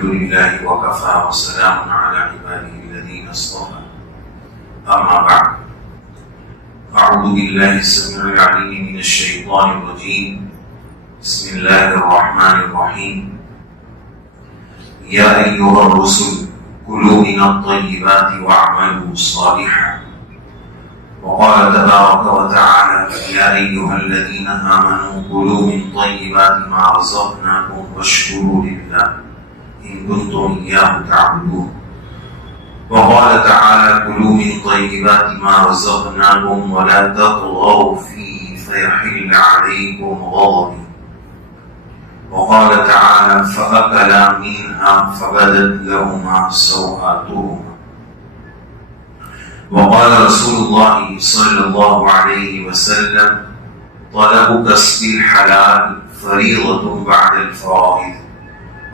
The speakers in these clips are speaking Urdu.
الحمد لله وكفى وسلام على عباده الذين اصطفى. أما بعد، أعوذ بالله السميع العليم من الشيطان الرجيم. بسم الله الرحمن الرحيم. يا أيها الرسل كلوا من الطيبات واعملوا صالحا. وقال تبارك وتعالى: يا أيها الذين آمنوا كلوا من طيبات ما رزقناكم واشكروا لله إن كنتم إياه تعبدون. وقال تعالى: كلوا من طيبات ما رزقناكم ولا تطغوا فيه فيحل عليكم غضبي. وقال تعالى: فأكلا منها فبدت لهما سوآتهما. وقال رسول الله صلى الله عليه وسلم: طلب كسب الحلال فريضة بعد الفرائض.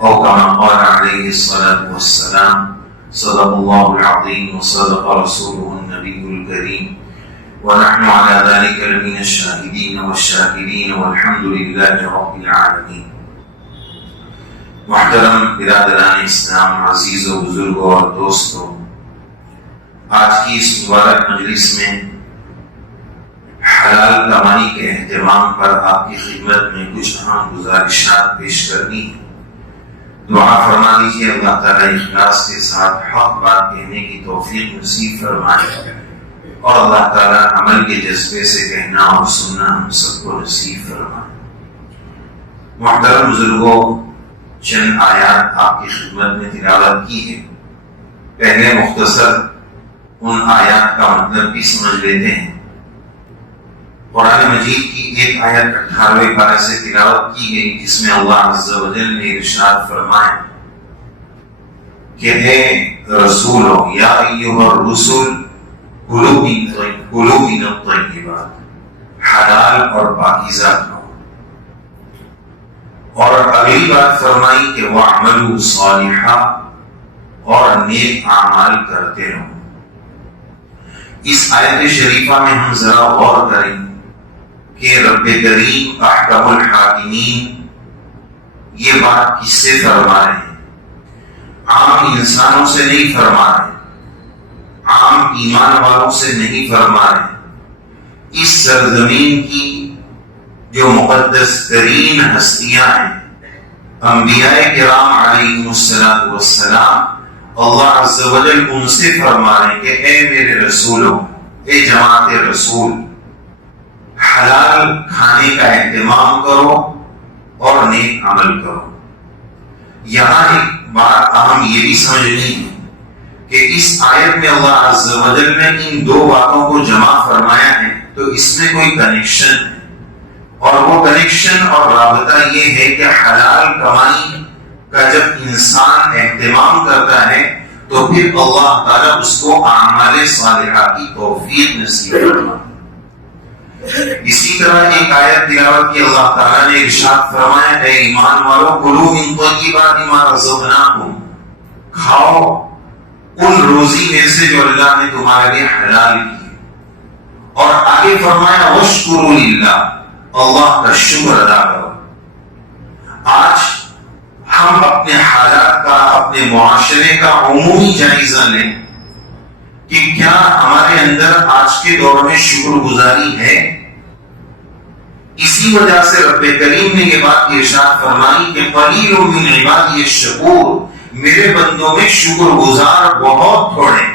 أو كما قال عليه الصلاة والسلام: صدق الله العظيم وصدق رسوله النبي الكريم ونحن على ذلك لمن الشاهدين والشاكرين والحمد لله رب العالمين. محترم برادران اسلام، عزیز و بزرگوں اور دوستوں، آج کی اس مبارک مجلس میں حلال کمائی کے اہتمام پر آپ کی خدمت میں کچھ اہم گزارشات پیش کرنی ہے. دعا فرما دیجیے اللہ تعالیٰ اخلاص کے ساتھ حق بات کہنے کی توفیق نصیب فرمائے اور اللہ تعالیٰ عمل کے جذبے سے کہنا اور سننا ہم سب کو نصیب فرمائے. محترم بزرگوں، چند آیات آپ کی خدمت میں تلاوت کی ہے. پہلے مختصر ان آیات کا مطلب بھی سمجھ لیتے ہیں. قرآن مجید کی ایک آیت 18ویں پارے سے تلاوت کی گئی جس میں اللہ عز و جل نے ارشاد فرمایا کہ اے رسولو، یا ایھا الرسل کلوا من الطیبات، حلال اور پاکیزہ کھاؤ. اور اگلی بات فرمائی کہ وَاعْمَلُوا صَالِحًا، اور نیک اعمال کرتے رہو. اس آیت شریفہ میں ہم ذرا غور کریں کہ رب کریم احکم الحاکمین یہ بات کس سے فرما رہے ہیں؟ عام انسانوں سے نہیں فرما رہے، عام ایمان والوں سے نہیں فرما رہے. اس سرزمین کی جو مقدس ترین ہستیاں ہیں، انبیاء کرام علیہم السلام، اللہ عز و جل ان سے فرما رہے ہیں کہ اے میرے رسولوں، اے جماعت رسول، حلال کھانے کا اہتمام کرو اور نیک عمل کرو. یہاں ایک بات اہم یہ بھی سمجھنی ہے کہ اس آیت میں اللہ عز و جل نے ان دو باتوں کو جمع فرمایا ہے تو اس میں کوئی کنیکشن ہے، اور وہ کنیکشن اور رابطہ یہ ہے کہ حلال کمائی کا جب انسان اہتمام کرتا ہے تو پھر اللہ تعالیٰ اس کو اعمال صالحہ کی توفیق نصیب فرماتا ہے. اسی طرح ایک آیت تلاوت کی، اللہ تعالیٰ نے ارشاد فرمایا: اے ایمان والو، کلوا من طیبات ما رزقناکم، کھاؤ ان روزی میں سے جو اللہ نے تمہارے لیے حلال کی. اور آگے فرمایا: واشکروا للہ، اللہ کا شکر ادا کرو. آج ہم اپنے حالات کا، اپنے معاشرے کا عمومی جائزہ لیں کہ کیا ہمارے اندر آج کے دور میں شکر گزاری ہے. اسی وجہ سے رب کریم نے یہ بات ارشاد فرمائی کہ قلیل من عبادی الشکور، میرے بندوں میں شکر گزار بہت تھوڑے.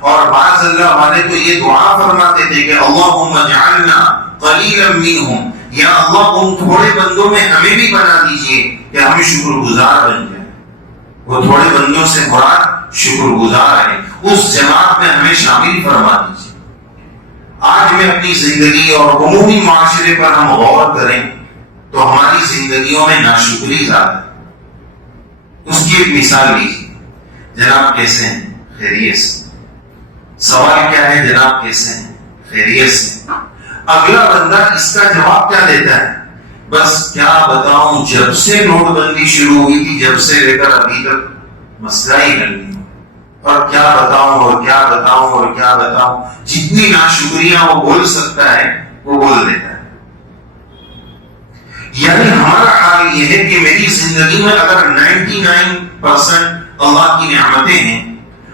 اور بعض اللہ والے تو یہ دعا فرماتے تھے کہ اللہم اجعلنا قلیلا منہم، یا اللہ ان تھوڑے بندوں میں ہمیں بھی بنا دیجئے کہ ہم شکر گزار بن جائیں. وہ تھوڑے بندوں سے مراد شکر گزار ہے، اس جماعت میں ہمیں شامل فرما دیجئے. آج میں اپنی زندگی اور عمومی معاشرے پر ہم غور کریں تو ہماری زندگیوں میں ناشکری زیادہ ہے. اس کی ایک مثال لیجیے. جناب کیسے ہیں؟ خیریت سے. سوال کیا ہے؟ جناب کیسے ہیں؟ خیریت سے. اگلا بندہ اس کا جواب کیا دیتا ہے؟ بس کیا بتاؤں، جب سے نوٹ بندی شروع ہوئی تھی جب سے لے کر ابھی تک مسئلہ ہی حل نہیں. اور کیا بتاؤں اور کیا بتاؤں اور کیا بتاؤں، جتنی ناشکریاں وہ بول سکتا ہے وہ بول دیتا ہے. یعنی ہمارا حال یہ ہے کہ میری زندگی میں اگر 99% اللہ کی نعمتیں ہیں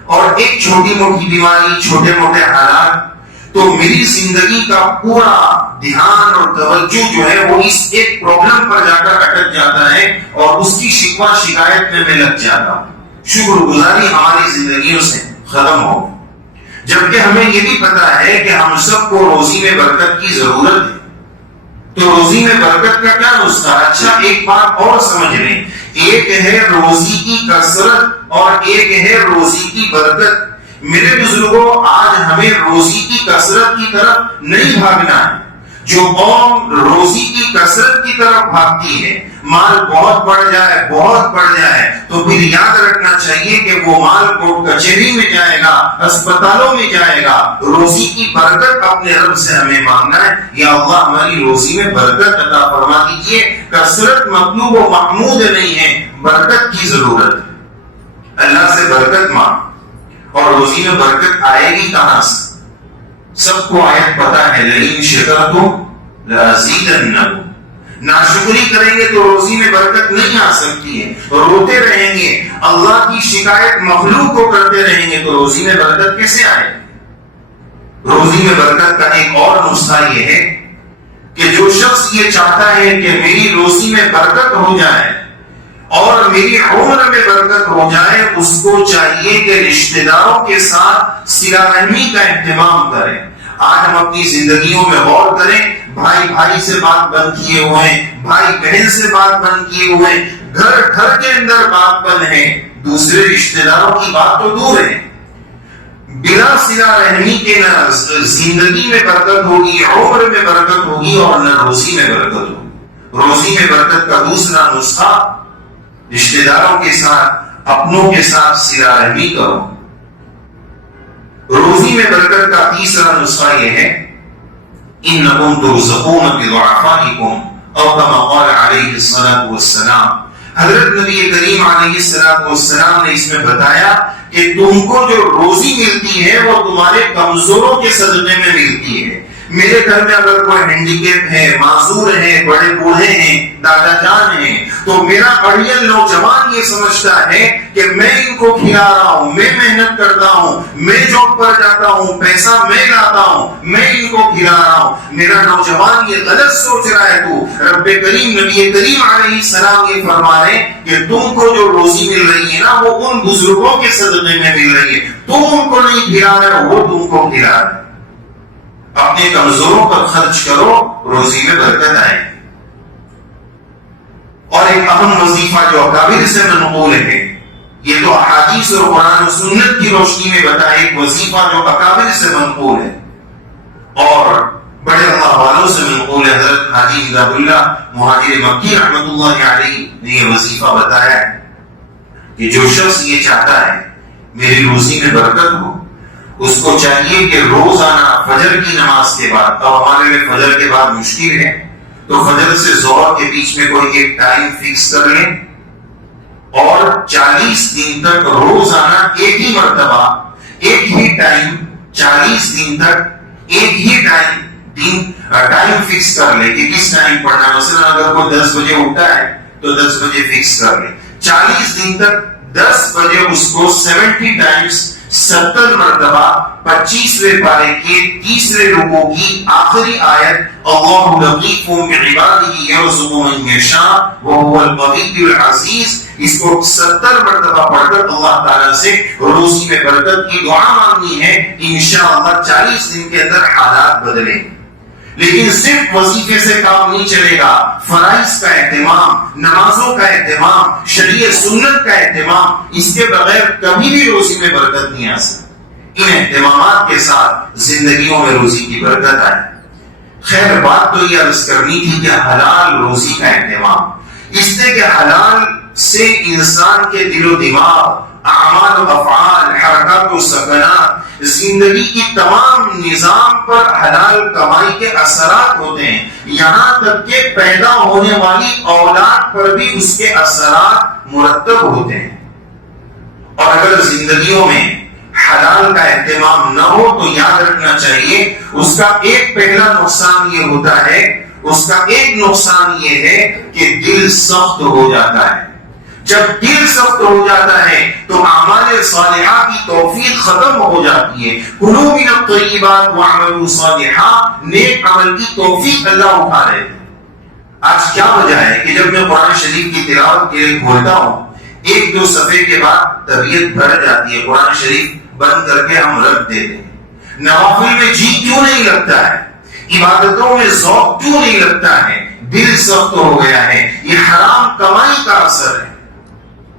اور ایک چھوٹی موٹی بیماری، چھوٹے موٹے حالات، تو میری زندگی کا پورا دھیان اور توجہ جو ہے وہ اس ایک پرابلم پر جا کر اٹک جاتا ہے اور اس کی شکوہ شکایت میں لگ جاتا ہوں. شکر گزاری ہماری زندگیوں سے ختم ہو. جبکہ ہمیں یہ بھی پتا ہے کہ ہم سب کو روزی میں برکت کی ضرورت ہے. تو روزی میں برکت کا کیا نسخہ؟ اچھا ایک بات اور سمجھ لیں، ایک ہے روزی کی کثرت اور ایک ہے روزی کی برکت. میرے بزرگوں، آج ہمیں روزی کی کثرت کی طرف نہیں بھاگنا ہے. جو قوم روزی کی کثرت کی طرف بھاگتی ہے، مال بہت بڑھ جائے، بہت بڑھ جائے، تو پھر یاد رکھنا چاہیے کہ وہ مال کوٹ کچہری میں جائے گا، اسپتالوں میں جائے گا. روزی کی برکت اپنے رب سے ہمیں مانگنا ہے، یا اللہ ہماری روزی میں برکت عطا فرما دیجیے. کثرت مطلوب و محمود نہیں ہے، برکت کی ضرورت ہے. اللہ سے برکت مانگ. اور روزی میں برکت آئے گی کہاں سے؟ سب کو آیت پتا ہے، لئن شکرتم لازیدنکم. ناشکری کریں گے تو روزی میں برکت نہیں آ سکتی ہے. روتے رہیں گے، اللہ کی شکایت مخلوق کو کرتے رہیں گے، تو روزی میں برکت کیسے آئے؟ روزی میں برکت کا ایک اور نسخہ یہ ہے کہ جو شخص یہ چاہتا ہے کہ میری روزی میں برکت ہو جائے اور میری عمر میں برکت ہو جائے، اس کو چاہیے کہ رشتہ داروں کے ساتھ صلہ رحمی کا اہتمام کریں. آج ہم اپنی زندگیوں میں غور کریں، بھائی بھائی سے بات بند کیے ہوئے ہیں، بھائی بہن سے بات بند کیے ہوئے ہیں، گھر گھر کے اندر بات بند ہے، دوسرے رشتہ داروں کی بات تو دور ہے. بلا صلہ رحمی کے نہ زندگی میں برکت ہوگی، عمر میں برکت ہوگی اور نہ روزی میں برکت ہوگی. روزی میں برکت کا دوسرا نسخہ، رشتہ داروں کے ساتھ، اپنوں کے ساتھ صلہ رحمی کرو. روزی میں برکت کا تیسرا نسخہ یہ ہے، انکم ترزقون بضعفائکم او کما قال علیہ الصلوۃ والسلام. حضرت نبی کریم علیہ الصلوۃ والسلام نے اس میں بتایا کہ تم کو جو روزی ملتی ہے وہ تمہارے کمزوروں کے صدقے میں ملتی ہے. میرے گھر میں اگر کوئی ہینڈیکیپ ہے، معذور ہے، بڑے بوڑھے ہیں، دادا جان ہیں، تو میرا اڑیل نوجوان یہ سمجھتا ہے کہ میں ان کو کھلا رہا ہوں، میں محنت کرتا ہوں، میں جاب پر جاتا ہوں، پیسہ میں لاتا ہوں، میں ان کو کھلا رہا ہوں. میرا نوجوان یہ غلط سوچ رہا ہے. تو رب کریم، نبی کریم علیہ السلام یہ فرما رہے کہ تم کو جو روزی مل رہی ہے نا، وہ ان بزرگوں کے صدقے میں مل رہی ہے. تم ان کو نہیں کھلا رہے، وہ تم کو کھلا رہے. اپنے کمزوروں پر خرچ کرو، روزی میں برکت آئے. اور ایک اہم وظیفہ جو اکابر سے منقول ہے، یہ تو احادیث اور قرآن و سنت کی روشنی میں بتایا، ایک وظیفہ جو اکابر سے منقول ہے اور بڑے اللہ والوں سے منقول ہے. حضرت حاجی امداد اللہ مہاجر مکی رحمۃ اللہ علیہ نے یہ وظیفہ بتایا کہ جو شخص یہ چاہتا ہے میری روزی میں برکت ہو، اس کو چاہیے کہ روزانہ فجر کی نماز کے بعد، اب ہمارے لیے فجر کے بعد مشکل ہے، تو فجر سے ظہر کے بیچ میں کوئی ایک ٹائم فکس کر لیں اور 40 دن تک روزانہ ایک ہی مرتبہ، ایک ہی ٹائم، 40 دن تک ایک ہی ٹائم فکس کر لیں کہ کس ٹائم پڑھنا ہے. مثلا اگر کوئی 10 بجے اٹھتا ہے تو 10 بجے فکس کر لیں. 40 دن تک 10 بجے اس کو 70 ٹائمز، 70 مرتبہ 25ویں پارے کے تیسرے رکوع کی آخری آیت، اللہ لطیف بعبادہ یرزق من یشاء وهو القوی العزیز، اس کو 70 مرتبہ پڑھ کر اللہ تعالیٰ سے روزی میں برکت کی دعا مانگنی ہے. انشاءاللہ 40 دن کے اندر حالات بدلیں. لیکن صرف وظیفے سے کام نہیں چلے گا. فرائض کا اہتمام، نمازوں کا اہتمام، شریعت سنت کا اہتمام، اس کے بغیر کبھی بھی روزی میں برکت نہیں آ سکتی. ان اہتمامات کے ساتھ زندگیوں میں روزی کی برکت آئے. خیر بات تو یہ عرض کرنی تھی کہ حلال روزی کا اہتمام، اس لیے کہ حلال سے انسان کے دل و دماغ، اعمال و افعال، حرکات و سکنات، زندگی کی تمام نظام پر حلال کمائی کے اثرات ہوتے ہیں. یہاں تک کہ پیدا ہونے والی اولاد پر بھی اس کے اثرات مرتب ہوتے ہیں. اور اگر زندگیوں میں حلال کا اہتمام نہ ہو تو یاد رکھنا چاہیے اس کا ایک پہلا نقصان یہ ہوتا ہے، اس کا ایک نقصان یہ ہے کہ دل سخت ہو جاتا ہے. جب دل سخت ہو جاتا ہے تو اعمال صالحہ کی توفیق ختم ہو جاتی ہے. کلوا من الطیبات واعملوا صالحا، نیک عمل کی توفیق اللہ اٹھا رہے ہیں. آج کیا وجہ ہے کہ جب میں قرآن شریف کی تلاوت کے لیے کھولتا ہوں، ایک دو صفحے کے بعد طبیعت بھر جاتی ہے، قرآن شریف بند کر کے ہم رکھ دیتے ہیں. نوافل میں جی کیوں نہیں لگتا ہے؟ عبادتوں میں ذوق کیوں نہیں لگتا ہے؟ دل سخت ہو گیا ہے. یہ حرام کمائی کا اثر ہے.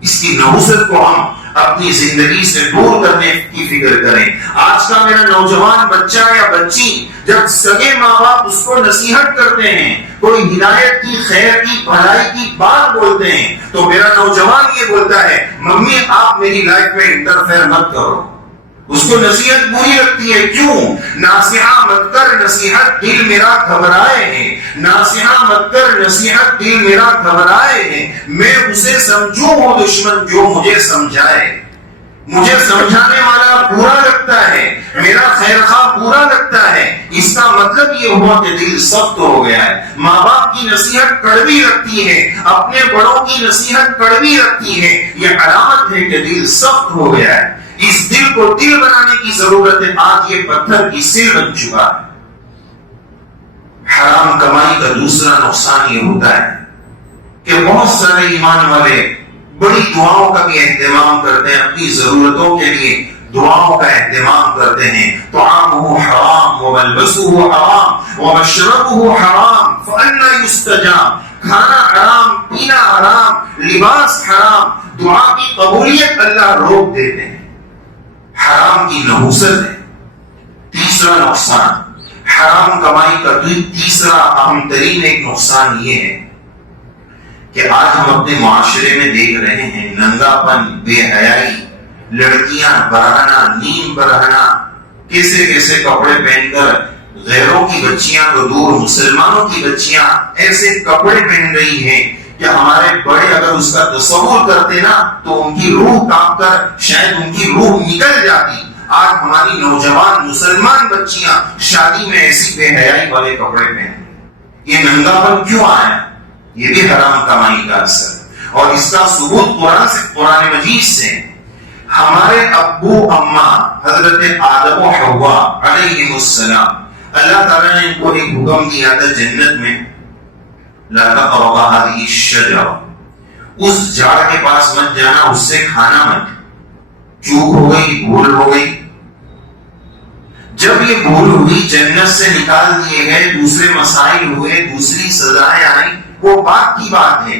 اس کی نحوست کو ہم اپنی زندگی سے دور کرنے کی فکر کریں. آج کا میرا نوجوان بچہ یا بچی جب سگے ماں باپ اس کو نصیحت کرتے ہیں، کوئی ہدایت کی، خیر کی، بھلائی کی بات بولتے ہیں، تو میرا نوجوان یہ بولتا ہے ممی آپ میری لائف میں انٹرفیئر مت کرو. اس کو نصیحت بری لگتی ہے. کیوں؟ ناصحہ مت کر نصیحت دل میرا گھبرائے ہے. ناصحہ مت کر نصیحت دل میرا گھبرائے ہے. میں اسے سمجھوں وہ دشمن جو مجھے سمجھائے. مجھے سمجھانے والا برا لگتا ہے، میرا خیر خواہ برا لگتا ہے. اس کا مطلب یہ ہوا کہ دل سخت ہو گیا ہے. ماں باپ کی نصیحت کڑوی لگتی ہے، اپنے بڑوں کی نصیحت کڑوی لگتی ہے. یہ علامت ہے کہ دل سخت ہو گیا ہے. اس دل کو دل بنانے کی ضرورت ہے. آج یہ پتھر کی سل بن چکا ہے. حرام کمائی کا دوسرا نقصان یہ ہوتا ہے کہ بہت سارے ایمان والے بڑی دعاؤں کا بھی اہتمام کرتے ہیں، اپنی ضرورتوں کے لیے دعاؤں کا اہتمام کرتے ہیں. طعامہ حرام وملبسہ حرام ومشربہ حرام فأنى يستجاب. کھانا حرام، پینا حرام، لباس حرام، دعا کی قبولیت اللہ روک دیتے ہیں. حرام کی نحوست ہے. تیسرا نقصان حرام کمائی کا تیسرا اہم ترین ایک نقصان یہ ہے کہ آج ہم اپنے معاشرے میں دیکھ رہے ہیں ننگا پن، بے حیائی، لڑکیاں برہنہ، نیم برہنہ، کیسے کیسے کپڑے پہن کر غیروں کی بچیاں تو دور مسلمانوں کی بچیاں ایسے کپڑے پہن رہی ہیں کہ ہمارے بڑے اگر اس کا تصور کرتے نا تو ان کی روح کانپ کر شاید ان کی روح نکل جاتی. آج ہماری نوجوان مسلمان بچیاں شادی میں ایسی بے حیائی والے کپڑے پہن. یہ ننگا پن کیوں آیا؟ یہ بھی حرام کمائی کا اثر ہے. اور اس کا ثبوت قرآن مجید سے. ہمارے ابو اما حضرت آدم و حوا علیہم السلام، اللہ تعالیٰ نے ان کو ایک حکم دیا تھا جنت میں، لا تقربا هذه الشجرة، اس جھاڑ کے پاس مت جانا، اس سے کھانا مت. چوک ہو گئی، بھول ہو گئی. جب یہ بھول ہوئی جنت سے نکال دیے گئے، دوسرے مسائل ہوئے، دوسری سزائیں آئیں، وہ بات کی بات ہے.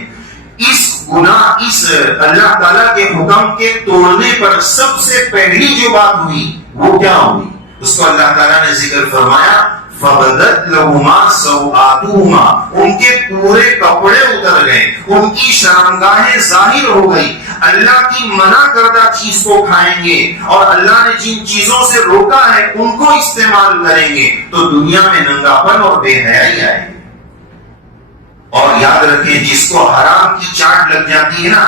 اس گناہ، اس اللہ تعالیٰ کے حکم کے توڑنے پر سب سے پہلی جو بات ہوئی وہ کیا ہوئی؟ اس کو اللہ تعالیٰ نے ذکر فرمایا فَبَدَتْ لَهُمَا سَوْآتُهُمَا، ان کے پورے کپڑے اتر گئے، ان کی شرمگاہیں ظاہر ہو گئی. اللہ کی منع کردہ چیز کو کھائیں گے اور اللہ نے جن چیزوں سے روکا ہے ان کو استعمال کریں گے تو دنیا میں ننگاپن اور بے حیائی آئے گی. اور یاد رکھیں جس کو حرام کی چاٹ لگ جاتی ہے نا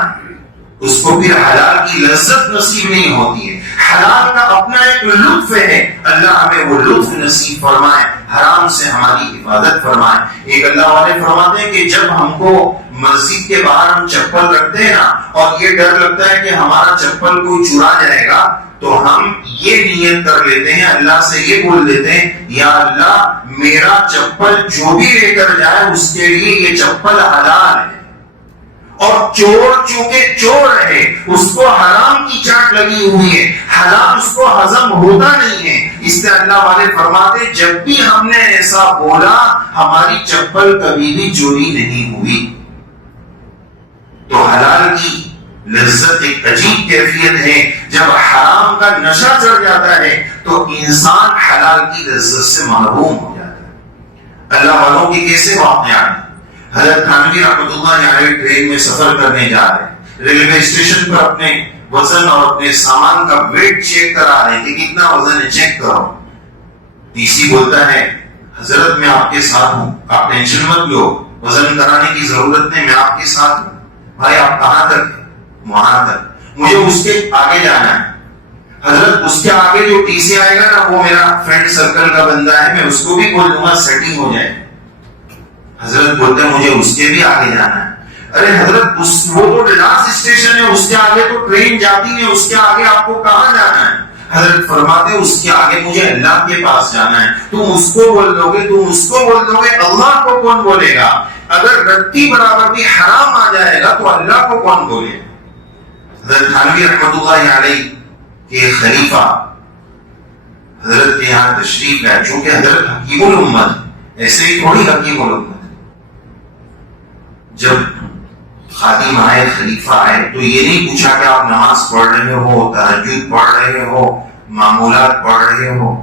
اس کو پھر حلال کی لذت نصیب نہیں ہوتی ہے. حلال کا اپنا ایک لطف ہے، اللہ ہمیں وہ لطف نصیب فرمائے، حرام سے ہماری حفاظت فرمائے. ایک اللہ والے فرماتے ہیں کہ جب ہم کو مسجد کے باہر ہم چپل رکھتے ہیں نا اور یہ ڈر لگتا ہے کہ ہمارا چپل کوئی چرا جائے گا تو ہم یہ نیت کر لیتے ہیں، اللہ سے یہ بول دیتے ہیں یا اللہ میرا چپل جو بھی لے کر جائے اس کے لیے یہ چپل حلال ہے. اور چور چونکہ چور ہے، اس کو حرام کی چاٹ لگی ہوئی ہے، حلال اس کو ہضم ہوتا نہیں ہے. اس سے اللہ والے فرماتے جب بھی ہم نے ایسا بولا ہماری چپل کبھی بھی چوری نہیں ہوئی. تو حلال کی لذت ایک عجیب کیفیت ہے. جب حرام کا نشہ چڑھ جاتا ہے تو انسان حلال کی لذت سے محروم ہو جاتا ہے. اللہ والوں کے کیسے واقعات ہیں. حضرت تھانوی رحمۃ اللہ علیہ ٹرین میں سفر کرنے جا رہے ہیں، ریلوے اسٹیشن پر اپنے وزن اور اپنے سامان کا ویٹ چیک کرا رہے ہیں کہ کتنا وزن ہے چیک کرو. ٹی سی بولتا ہے حضرت میں آپ کے ساتھ ہوں، آپ ٹینشن مت لو، وزن کرانے کی ضرورت نہیں، میں آپ کے ساتھ ہوں. بھائی آپ کہاں تک؟ وہاں تک، مجھے اس کے آگے جانا ہے. حضرت اس کے آگے جو ٹی سی آئے گا نا وہ میرا فرینڈ سرکل کا بندہ ہے، میں اس کو بھی بول دوں گا سیٹنگ ہو جائے. حضرت بولتے ہیں مجھے اس کے بھی آگے جانا ہے. ارے حضرت وہ تو لاسٹ اسٹیشن ہے، اس کے آگے تو ٹرین جاتی ہے، اس کے آگے آپ کو کہاں جانا ہے؟ حضرت فرماتے ہیں اس کے آگے مجھے اللہ کے پاس جانا ہے. تم اس کو بول دو گے، تم اس کو بول دو گے، اللہ کو کون بولے گا؟ اگر رتی برابر بھی حرام آ جائے گا تو اللہ کو کون بولے؟ حضرت تھانوی رحمۃ اللہ علیہ کے خلیفہ حضرت کے یہاں تشریف لائے، چونکہ حضرت حکیم الامت ایسے ہی تھوڑی حکیم الامت. جب خادم آئے، خلیفہ آئے، تو یہ نہیں پوچھا کہ آپ نماز پڑھ رہے ہو، تہجد پڑھ رہے ہو، معمولات پڑھ رہے ہو.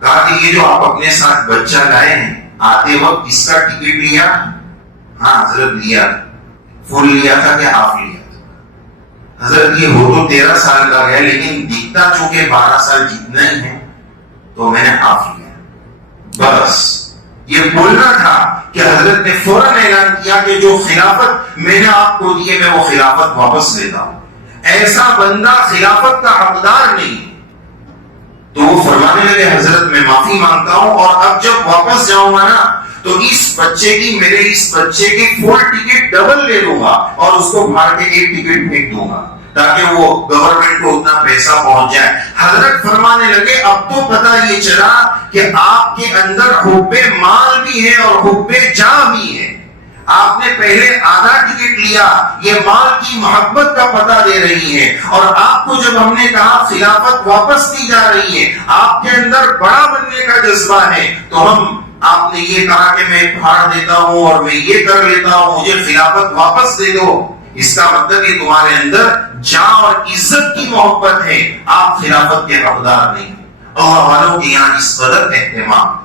کہا کہ یہ جو آپ اپنے ساتھ بچہ لائے ہیں، آتے وقت اس کا ٹکٹ لیا؟ ہاں حضرت لیا. فل لیا تھا کہ ہاف لیا تھا؟ حضرت یہ ہو تو 13 سال کا ہے، لیکن دکھتا چونکہ 12 سال جتنا ہی ہے، تو میں نے ہاف لیا. بس یہ بولنا تھا کہ حضرت نے فوراً اعلان کیا کہ جو خلافت میں نے آپ کو دی ہے میں وہ خلافت واپس لیتا ہوں. ایسا بندہ خلافت کا حقدار نہیں. تو وہ فرمانے لگے حضرت میں معافی مانگتا ہوں، اور اب جب واپس جاؤں گا نا تو اس بچے کی، میرے اس بچے کی فل ٹکٹ ڈبل لے لوں گا اور اس کو پھاڑ کے ایک ٹکٹ پھینک دوں گا تاکہ وہ گورنمنٹ کو اتنا پیسہ پہنچ جائے. حضرت فرمانے لگے اب تو پتہ یہ چلا کہ آپ کے اندر حب مال بھی ہے اور حب جاہ بھی ہے. آپ نے پہلے آدھا ٹکٹ لیا، یہ مال کی محبت کا پتہ دے رہی ہے، اور آپ کو جب ہم نے کہا خلافت واپس دی جا رہی ہے، آپ کے اندر بڑا بننے کا جذبہ ہے، تو آپ نے یہ کہا کہ میں پھاڑ دیتا ہوں اور میں یہ کر لیتا ہوں، مجھے خلافت واپس دے دو. اس کا مطلب یہ تمہارے اندر جان اور عزت کی محبت ہے، آپ خلافت کے حقدار نہیں. اللہ والوں کے یہاں اس قدر اہتمام.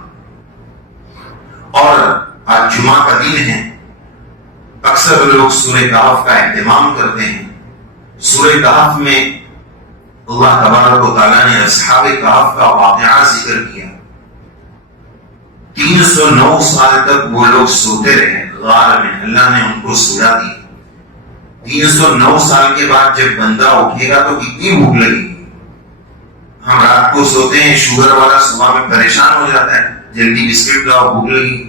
اور آج جمعہ کا دن ہے، اکثر لوگ سورہ کہف کا اہتمام کرتے ہیں. سورہ کہف میں اللہ تبارک و تعالیٰ نے اصحاب کہف کا واقعہ ذکر کیا. 309 سال تک وہ لوگ سوتے رہے غار میں، اللہ نے ان کو سلا دی. 309 سال کے بعد جب بندہ اٹھے گا تو کتنی بھوک لگے گی. ہم رات کو سوتے ہیں، شوگر والا صبح میں پریشان ہو جاتا ہے، جلدی بسکٹ لاؤ، بھوک لگی.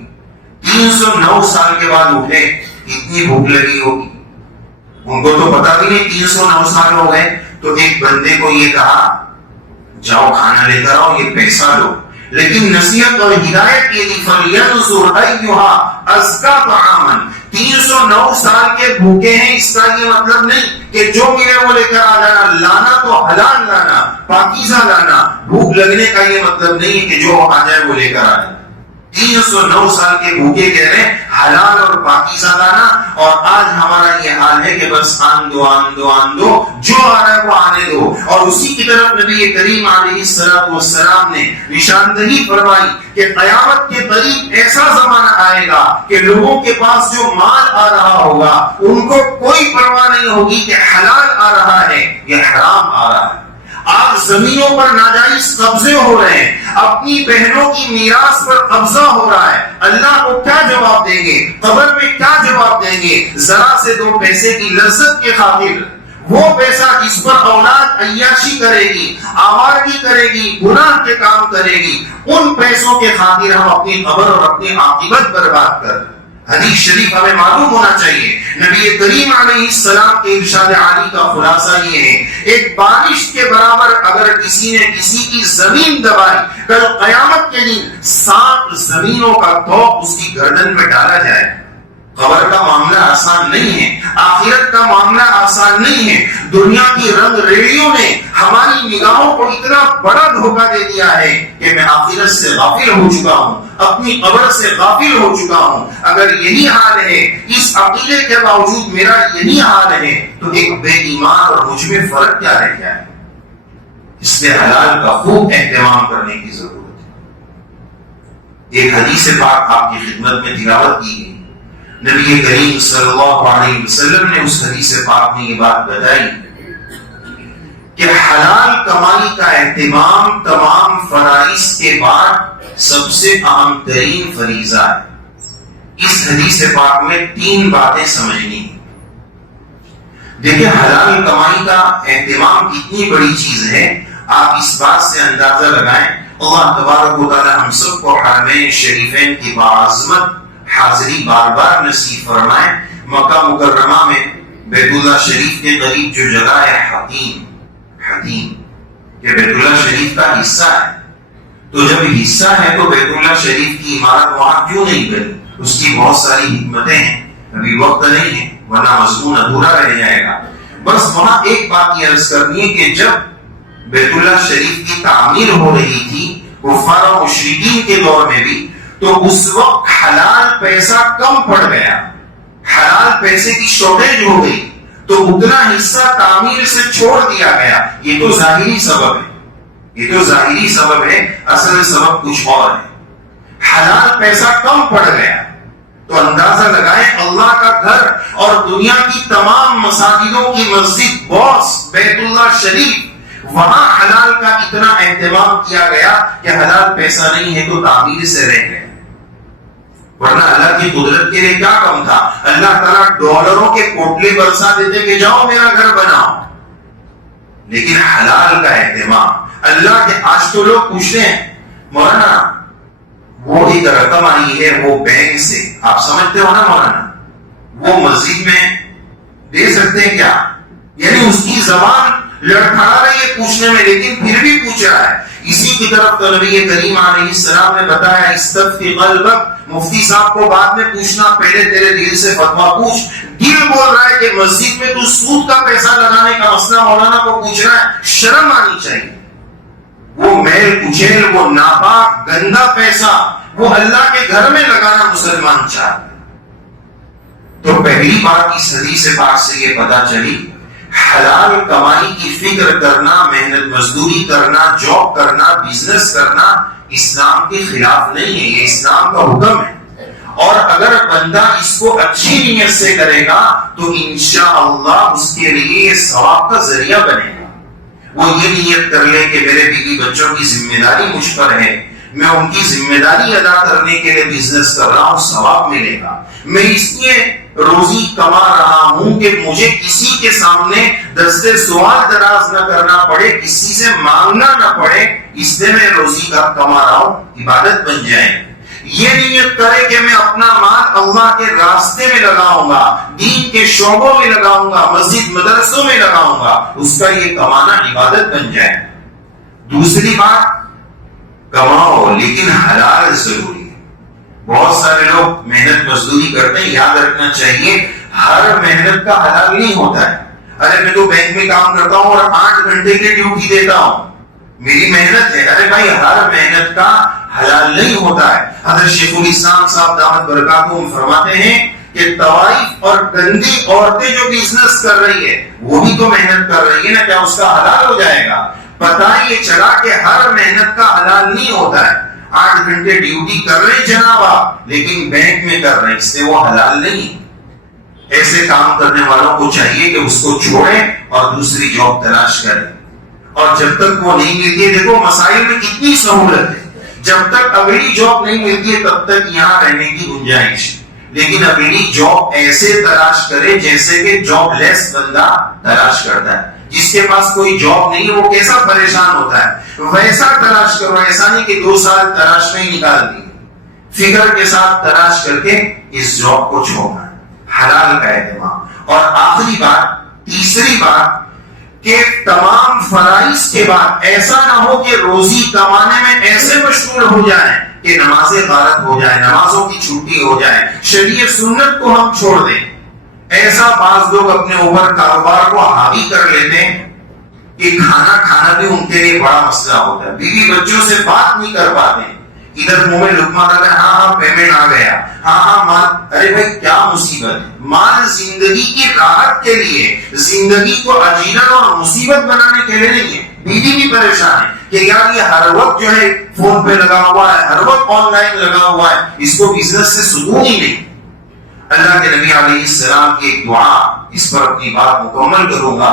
309 سال کے بعد اٹھے، کتنی بھوک لگی ہوگی. ان کو تو پتا بھی نہیں 309 سال ہو گئے. تو ایک بندے کو یہ کہا جاؤ کھانا لے کر آؤ، یہ پیسہ لو. لیکن نصیحت اور ہدایت یہ دی فَلْيَنْظُرْ أَيُّهَا أَزْكَىٰ طَعَامًا. 309 سال کے بھوکے ہیں، اس کا یہ مطلب نہیں کہ جو ملے وہ لے کر آ جانا. لانا تو حلال لانا، پاکیزہ لانا. بھوک لگنے کا یہ مطلب نہیں ہے کہ جو آ جائے وہ لے کر آ جائے. 309 سال کے بھوکے کہہ رہے ہیں حلال اور پاکیزہ لانا. اور آج ہمارا یہ حال ہے کہ بس آن دو جو آ رہا ہے وہ آنے دو. اور اسی کی طرف نبی کریم علیہ السلام نے نشاندہی فرمائی کہ قیامت کے قریب ایسا زمانہ آئے گا کہ لوگوں کے پاس جو مال آ رہا ہوگا ان کو کوئی پرواہ نہیں ہوگی کہ حلال آ رہا ہے یا حرام آ رہا ہے. آج زمینوں پر ناجائز قبضے ہو رہے ہیں، اپنی بہنوں کی میراث پر قبضہ ہو رہا ہے. اللہ کو کیا جواب دیں گے؟ قبر میں کیا جواب دیں گے؟ ذرا سے 2 پیسے کی لذت کے خاطر، وہ پیسہ جس پر اولاد عیاشی کرے گی، آوارگی کرے گی، گناہ کے کام کرے گی، ان پیسوں کے خاطر ہم اپنی قبر اور اپنی عاقبت برباد کر رہے ہیں. حدیث شریف ہمیں معلوم ہونا چاہیے. نبی کریم علیہ السلام کے ارشاد عالی کا خلاصہ یہ ہے، ایک بارش کے برابر اگر کسی نے کسی کی زمین دبائی، کل قیامت کے دن 7 زمینوں کا توق اس کی گردن میں ڈالا جائے. قبر کا معاملہ آسان نہیں ہے، آخرت کا معاملہ آسان نہیں ہے. دنیا کی رنگ ریڑیوں نے ہماری نگاہوں کو اتنا بڑا دھوکہ دے دیا ہے کہ میں آخرت سے غافل ہو چکا ہوں، اپنی قبر سے غافل ہو چکا ہوں. اگر یہی حال ہے، اس عقیدے کے باوجود میرا یہی حال ہے، تو ایک بے ایمان اور مجھ میں فرق کیا رہ گیا ہے؟ اس لیے حلال کا خوب اہتمام کرنے کی ضرورت ہے. ایک حدیث پاک آپ کی خدمت میں تلاوت کی گئی. نبی کریم صلی اللہ علیہ وسلم نے اس حدیث پاک میں یہ بات بتائی کہ حلال کمائی کا اہتمام تمام فرائض کے بعد سب سے اہم ترین فریضہ ہے. اس حدیث پاک میں 3 باتیں سمجھنی ہیں. دیکھیں حلال کمائی کا اہتمام کتنی بڑی چیز ہے، آپ اس بات سے اندازہ لگائیں. اللہ تبارک و تعالی ہم سب کو حرمین شریفین کی باعظمت حاضری بار بار نصیب فرمائے. مکہ مکرمہ میں بیت اللہ شریف کے قریب جو جگہ ہے حتیم یہ بیت اللہ شریف کا حصہ ہے. تو جب حصہ ہے تو بیت اللہ شریف کی عمارت وہاں کیوں نہیں بنی؟ اس کی بہت ساری حکمتیں ہیں، ابھی وقت نہیں ہے ورنہ مضمون ادھورا رہ جائے گا. بس وہاں ایک بات یہ عرض کرنی ہے کہ جب بیت اللہ شریف کی تعمیر ہو رہی تھی کفار و مشرکین کے دور میں بھی، تو اس وقت حلال پیسہ کم پڑ گیا، حلال پیسے کی شارٹیج ہو گئی، تو اتنا حصہ تعمیر سے چھوڑ دیا گیا. یہ تو ظاہری سبب ہے، اصل سبب کچھ اور ہے. حلال پیسہ کم پڑ گیا تو اندازہ لگائیں اللہ کا گھر اور دنیا کی تمام مساجدوں کی مسجد باس بیت اللہ شریف، وہاں حلال کا اتنا اہتمام کیا گیا کہ حلال پیسہ نہیں ہے تو تعمیر سے رہ گئے. ورنہ اللہ کی قدرت کے لیے کیا کم تھا؟ اللہ تعالیٰ ڈالروں کے کوٹلے برسا دیتے کہ جاؤ میرا گھر بناؤ. لیکن حلال کا اہتمام اللہ کے. آج تو لوگ پوچھتے ہیں مولانا وہ ایک رقم آئی ہے وہ بینک سے، آپ سمجھتے ہو نا مولانا، وہ مسجد میں دے سکتے ہیں کیا؟ یعنی اس کی زبان لڑکھڑا رہی ہے پوچھنے میں، لیکن پھر بھی پوچھ رہا ہے. اسی کی طرف تو نبی کریم علیہ السلام نے بتایا استفتی قلبک. مفتی صاحب کو بعد میں پوچھنا، پہلے تیرے دل سے فتویٰ پوچھ. دل بول رہا ہے کہ مسجد میں تو سود کا پیسہ لگانے کا مسئلہ مولانا کو پوچھ رہا ہے، شرم آنی چاہیے. وہ میل کچیل، وہ ناپاک گندا پیسہ وہ اللہ کے گھر میں لگانا مسلمان چاہتے. تو پہلی بات اس حدیث پاک سے یہ پتہ چلی حلال کمائی کی فکر کرنا، محنت مزدوری کرنا، جاب کرنا، بزنس کرنا اسلام کے خلاف نہیں ہے، یہ اسلام کا حکم ہے. اور اگر بندہ اس کو اچھی نیت سے کرے گا تو انشاءاللہ اس کے لیے یہ ثواب کا ذریعہ بنے گا. وہ یہ نیت کر لے کہ میرے بیوی بچوں کی ذمہ داری مجھ پر ہے، میں ان کی ذمہ داری ادا کرنے کے لیے بزنس کر رہا ہوں، ثواب ملے گا. میں اس لیے روزی کما رہا ہوں کہ مجھے کسی کے سامنے دستے سوال دراز نہ کرنا پڑے، کسی سے مانگنا نہ پڑے، اس لیے میں روزی کا کما رہا ہوں، عبادت بن جائے. یہ نیت کرے کہ میں اپنا مال اللہ کے راستے میں لگاؤں گا، دین کے شعبوں میں لگاؤں گا، مسجد مدرسوں میں لگاؤں گا، اس کا یہ کمانا عبادت بن جائے. دوسری بات، کماؤ لیکن حلال ضروری ہے. بہت سارے لوگ محنت مزدوری کرتے ہیں، یاد رکھنا چاہیے ہر محنت کا حلال نہیں ہوتا ہے. ارے میں تو بینک میں کام کرتا ہوں اور 8 گھنٹے کی ڈیوٹی دیتا ہوں، میری محنت ہے. ارے بھائی ہر محنت کا حلال نہیں ہوتا ہے. حضرت شیخ الاسلام صاحب دامت برکاتہم فرماتے ہیں کہ طوائف اور گندی عورتیں جو بزنس کر رہی ہے وہ بھی تو محنت کر رہی ہے نا، کیا اس کا حلال ہو جائے گا؟ پتہ یہ چلا کہ ہر محنت کا حلال نہیں ہوتا ہے. 8 گھنٹے ڈیوٹی کر رہے جناب آپ، لیکن بینک میں کر رہے، اس سے وہ حلال نہیں. ایسے کام کرنے والوں کو چاہیے کہ اس کو چھوڑیں اور دوسری جاب تلاش کریں. اور جب تک وہ نہیں ملتی ہے، دیکھو مسائل میں کتنی سہولت ہے، جب تک اگلی جاب نہیں ملتی ہے تب تک یہاں رہنے کی گنجائش. لیکن اگلی جاب ایسے تلاش کرے جیسے کہ جاب لیس بندہ تلاش کرتا ہے. جس کے پاس کوئی جاب نہیں ہے وہ کیسا پریشان ہوتا ہے، ویسا تلاش کرو. ایسا نہیں کہ 2 سال تلاش میں ہی نکال دی. فکر کے ساتھ تلاش کر کے اس جاب کو چھوڑنا، حلال کا اہتمام. اور آخری بات، تیسری بات، کہ تمام فرائض کے بعد ایسا نہ ہو کہ روزی کمانے میں ایسے مشغول ہو جائیں کہ نمازیں غارت ہو جائیں، نمازوں کی چھٹی ہو جائے، شریعت سنت کو ہم چھوڑ دیں. ایسا بعض لوگ اپنے اوپر کاروبار کو حاوی کر لیتے ہیں کہ کھانا بھی ان کے لیے بڑا مسئلہ ہوتا ہے. بیوی بچوں سے بات نہیں کر پاتے، ادھر منہ میں لقمہ ڈالا، ہاں پیمنٹ آ گیا، ہاں مال. ارے بھائی کیا مصیبت ہے؟ مال زندگی کی راحت کے لیے، زندگی کو اجیرن اور مصیبت بنانے کے لیے نہیں ہے. بیوی بھی پریشان ہے کہ یار یہ ہر وقت جو ہے فون پہ لگا ہوا ہے، ہر وقت آن لائن لگا ہوا ہے، اس کو بزنس سے سکون ہی نہیں. اللہ کے نبی علیہ السلام کی ایک دعا، اس پر اپنی بات مکمل کروں گا.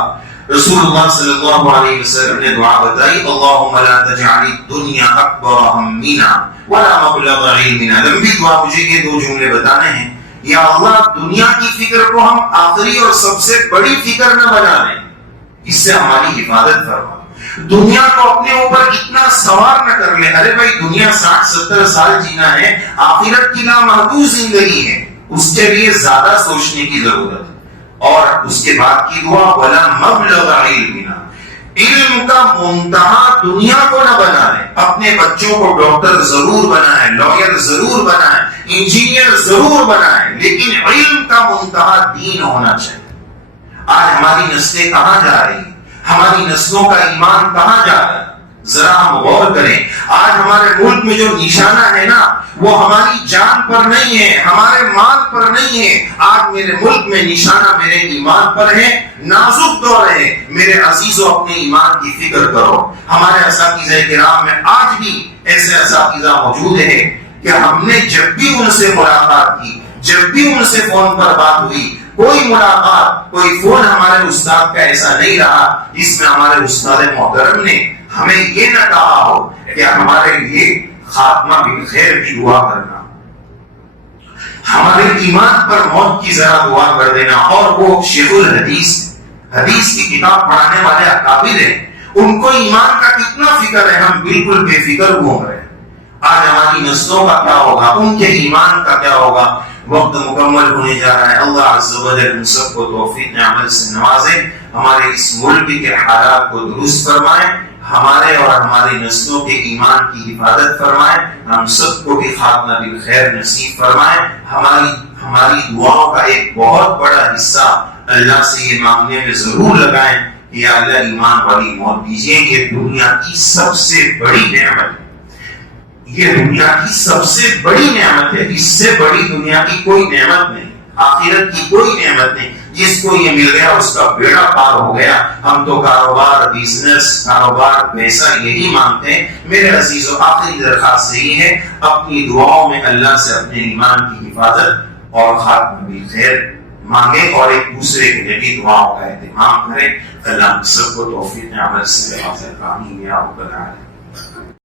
رسول اللہ صلی اللہ علیہ وسلم نے دعا بتائی، اللہم لا تجعل الدنیا اکبر ہمنا ولا مبلغ علمنا. لمبی دعا، مجھے یہ 2 جملے بتانے ہیں. یا اللہ دنیا کی فکر کو ہم آخری اور سب سے بڑی فکر نہ بنا لیں، اس سے ہماری حفاظت فرما. دنیا کو اپنے اوپر اتنا سوار نہ کر لے، ارے بھائی دنیا 60-70 سال جینا ہے، آخرت کی لامحدود زندگی ہے، اس کے لیے زیادہ سوچنے کی ضرورت ہے۔ اور اس کے بعد کی دعا وَلَا مَبْلَغَ عِلْمِنَا، علم کا منتہا دنیا کو نہ بنائے، اپنے بچوں کو ڈاکٹر ضرور بنائے، لائر ضرور بنائے، انجینئر ضرور بنائے، لیکن علم کا منتہا دین ہونا چاہیے۔ آج ہماری نسلیں کہاں جا رہی ہیں؟ ہماری نسلوں کا ایمان کہاں جا رہا ہے؟ ذرا ہم غور کریں۔ آج ہمارے ملک میں جو نشانہ ہے نا، وہ ہماری جان پر نہیں ہے، ہمارے مال پر نہیں ہے، آج میرے ملک میں نشانہ میرے ایمان پر ہے۔ نازک دور ہے میرے عزیزوں، اپنے ایمان کی فکر کرو۔ ہمارے اساتذہ کرام میں آج بھی ایسے اساتذہ موجود ہیں کہ ہم نے جب بھی ان سے ملاقات کی، جب بھی ان سے فون پر بات ہوئی، کوئی ملاقات، کوئی فون ہمارے استاد کا ایسا نہیں رہا جس میں ہمارے استاد محترم نے ہمیں یہ نہ کہا ہو کہ ہمارے لیے خاتمہ بالخیر کی دعا کرنا، ہمارے ایمان پر موت کی ذرا دعا کر دینا۔ اور وہ شیخ الحدیث، حدیث کی کتاب پڑھانے والے اکابر ہیں، ان کو ایمان کا کتنا فکر ہے، ہم بالکل بے فکر گھوم رہے ہیں۔ آج ہماری نسلوں کا کیا ہوگا، ان کے ایمان کا کیا ہوگا؟ وقت مکمل ہونے جا رہا ہے۔ اللہ عز و جل ہم سب کو توفیق عمل سے نوازے، ہمارے اس ملک کے حالات کو درست فرمائے، ہمارے اور ہماری نسلوں کے ایمان کی حفاظت فرمائے، ہم سب کو بھی خاتمہ بالخیر نصیب فرمائے۔ ہماری دعاؤں کا ایک بہت بڑا حصہ اللہ سے یہ مانگنے میں ضرور لگائیں کہ یا اللہ ایمان والی موت دیجیے۔ یہ دنیا کی سب سے بڑی نعمت ہے، یہ دنیا کی سب سے بڑی نعمت ہے، اس سے بڑی دنیا کی کوئی نعمت نہیں، آخرت کی کوئی نعمت نہیں۔ جس کو یہ مل گیا اس کا بیڑا پار ہو گیا۔ ہم تو کاروبار، بزنس، کاروبار، پیسہ یہی مانگتے ہیں۔ میرے عزیزوں، آخری درخواست یہی ہے، اپنی دعاؤں میں اللہ سے اپنے ایمان کی حفاظت اور خاتمہ بالخیر مانگے اور ایک دوسرے کے لیے بھی دعاؤں کا اہتمام کریں۔ اللہ ہم سب کو توفیق عمل سے نوازے۔ آمین یا رب العالمین۔